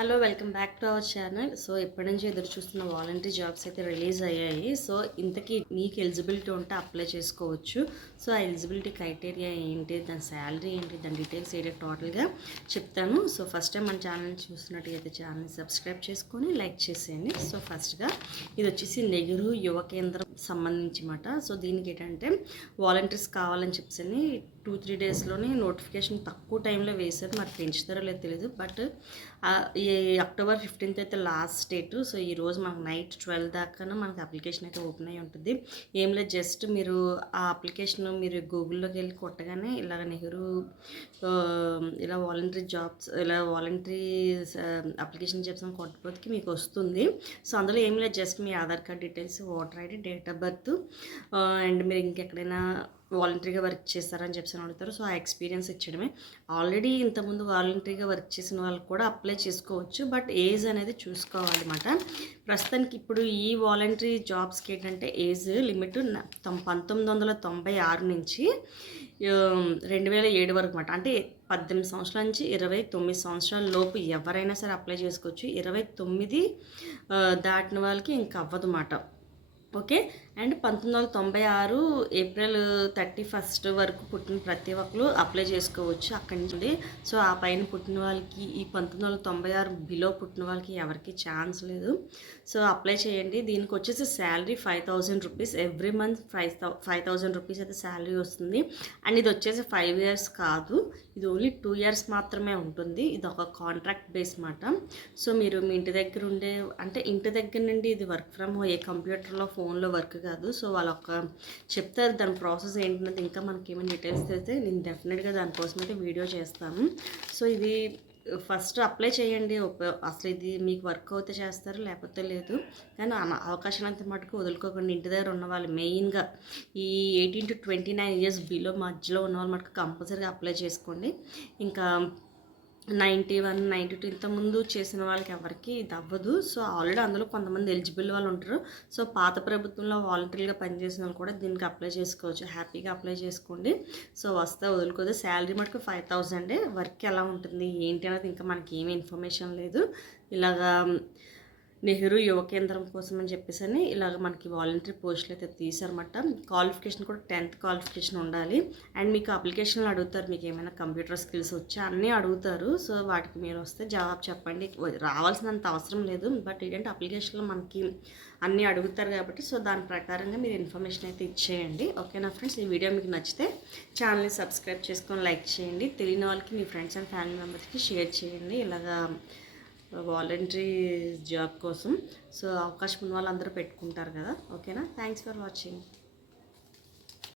Hello welcome back to our channel. So ఎప్పటి నుంచి ఎదురు చూస్తున్న వాలంటరీ జాబ్స్ అయితే రిలీజ్ అయ్యాయి. సో ఇంతకీ మీకు ఎలిజిబిలిటీ ఉంటే అప్లై చేసుకోవచ్చు. సో ఆ ఎలిజిబిలిటీ క్రైటీరియా ఏంటి? దాని శాలరీ ఏంటి? దాని డీటెయిల్స్ ఏంటి టోటల్గా చెప్తాను. సో ఫస్ట్ టైం మన ఛానల్ చూస్తున్నట్టయితే ఛానల్ని సబ్స్క్రైబ్ చేసుకొని లైక్ చేసేయండి. సో ఫస్ట్గా ఇది వచ్చేసి నెహ్రూ యువ కేంద్రం సంబంధించి మాట సో దీనికి ఏంటంటే వాలంటీర్స్ కావాలని చెప్పేసి టూ త్రీ డేస్లోనే నోటిఫికేషన్ తక్కువ టైంలో వేశారు. మరి పెంచుతారో లేదో తెలియదు బట్ ఈ అక్టోబర్ ఫిఫ్టీన్త్ అయితే లాస్ట్ డేట్. సో ఈ రోజు మనకు నైట్ ట్వెల్వ్ దాకా మనకు అప్లికేషన్ అయితే ఓపెన్ అయి ఉంటుంది. ఏం లేదు జస్ట్ మీరు ఆ అప్లికేషన్ మీరు గూగుల్లోకి వెళ్ళి కొట్టగానే ఇలాగ నెహ్రూ ఇలా వాలంటరీ జాబ్స్ ఇలా వాలంటరీ అప్లికేషన్ చేసిన కొట్టబోతుకి మీకు వస్తుంది. సో అందులో ఏం లేదు just me Aadhaar card details voter ID date of birth and మీరు ఇంకెక్కడైనా వాలంటరీగా వర్క్ చేస్తారని చెప్పి అడుగుతారు. సో ఆ ఎక్స్పీరియన్స్ ఇచ్చడమే ఆల్రెడీ ఇంతకుముందు వాలంటరీగా వర్క్ చేసిన వాళ్ళు కూడా అప్లై చేసుకోవచ్చు. బట్ ఏజ్ అనేది చూసుకోవాలన్నమాట. ప్రస్తుతానికి ఇప్పుడు ఈ వాలంటరీ జాబ్స్కి ఏంటంటే ఏజ్ లిమిట్ పంతొమ్మిది వందల తొంభై ఆరు నుంచి రెండు వేల ఏడు వరకు అనమాట అంటే పద్దెనిమిది సంవత్సరాల నుంచి ఇరవై తొమ్మిది సంవత్సరాల లోపు ఎవరైనా సరే అప్లై చేసుకోవచ్చు. ఇరవై తొమ్మిది దాటిన వాళ్ళకి ఇంకా అవ్వదు అన్నమాట. ఓకే. అండ్ పంతొమ్మిది వందల తొంభై ఆరు ఏప్రిల్ థర్టీ ఫస్ట్ వరకు పుట్టిన ప్రతి ఒక్కరు అప్లై చేసుకోవచ్చు అక్కడి నుంచి సో ఆ పైన పుట్టిన వాళ్ళకి ఈ పంతొమ్మిది వందల తొంభై ఆరు బిలో పుట్టిన వాళ్ళకి ఎవరికి ఛాన్స్ లేదు. సో అప్లై చేయండి. దీనికి వచ్చేసి salary five thousand rupees. Every month five thou five thousand rupees అయితే శాలరీ వస్తుంది. అండ్ ఇది వచ్చేసి ఫైవ్ ఇయర్స్ కాదు. ఇది ఓన్లీ టూ ఇయర్స్ మాత్రమే ఉంటుంది. ఇది ఒక కాంట్రాక్ట్ బేస్ మాట. సో మీరు మీ ఇంటి దగ్గర ఉండే అంటే ఇంటి దగ్గర నుండి ఇది వర్క్ ఫ్రమ్ ఏ కంప్యూటర్లో ఫోన్లో వర్క్ కాదు. సో వాళ్ళు ఒక చెప్తారు దాని ప్రాసెస్ ఏంటన్నది ఇంకా మనకి ఏమైనా డీటెయిల్స్ తెలిస్తే నేను డెఫినెట్గా దానికోసం అయితే వీడియో చేస్తాను. సో ఇది ఫస్ట్ అప్లై చేయండి. అసలు ఇది మీకు వర్క్ అయితే చేస్తారు లేకపోతే లేదు. కానీ అవకాశం అంత మటుకు వదులుకోకుండా ఇంటి దగ్గర ఉన్న వాళ్ళు మెయిన్గా ఈ eighteen to twenty nine years below మధ్యలో ఉన్న వాళ్ళు మటుకు కంపల్సరీగా అప్లై చేసుకోండి. ఇంకా నైంటీ వన్ నైంటీ టూ ఇంతకుముందు చేసిన వాళ్ళకి ఎవరికి ఇది అవ్వదు. సో ఆల్రెడీ అందులో కొంతమంది ఎలిజిబుల్ వాళ్ళు ఉంటారు. సో పాత ప్రభుత్వంలో వాలంటీర్గా పనిచేసిన వాళ్ళు కూడా దీనికి అప్లై చేసుకోవచ్చు. హ్యాపీగా అప్లై చేసుకోండి. సో వస్తే వదులుకోదు. శాలరీ మటుకు ఫైవ్ థౌజండే. వర్క్ ఎలా ఉంటుంది? ఏంటి అనేది ఇంకా మనకి ఏమి ఇన్ఫర్మేషన్ లేదు. ఇలాగా నెహ్రూ యువ కేంద్రం కోసం అని చెప్పేసి అని ఇలాగ మనకి వాలంటరీ పోస్టులు అయితే తీసారన్నమాట క్వాలిఫికేషన్ కూడా టెన్త్ క్వాలిఫికేషన్ ఉండాలి. అండ్ మీకు అప్లికేషన్లు అడుగుతారు మీకు ఏమైనా కంప్యూటర్ స్కిల్స్ వచ్చా అన్నీ అడుగుతారు. సో వాటికి మీరు వస్తే జవాబు చెప్పండి. రావాల్సినంత అవసరం లేదు. బట్ ఏంటంటే అప్లికేషన్లో మనకి అన్నీ అడుగుతారు కాబట్టి సో దాని ప్రకారంగా మీరు ఇన్ఫర్మేషన్ అయితే ఇచ్చేయండి. ఓకేనా ఫ్రెండ్స్ ఈ వీడియో మీకు నచ్చితే ఛానల్ని సబ్స్క్రైబ్ చేసుకొని లైక్ చేయండి. తెలియని వాళ్ళకి మీ ఫ్రెండ్స్ అండ్ ఫ్యామిలీ మెంబర్స్కి షేర్ చేయండి. ఇలాగా వాలంటరీ జాబ్ కోసం. సో అవకాశం ఉన్న వాళ్ళందరూ పెట్టుకుంటారు కదా. ఓకేనా థ్యాంక్స్ ఫర్ వాచింగ్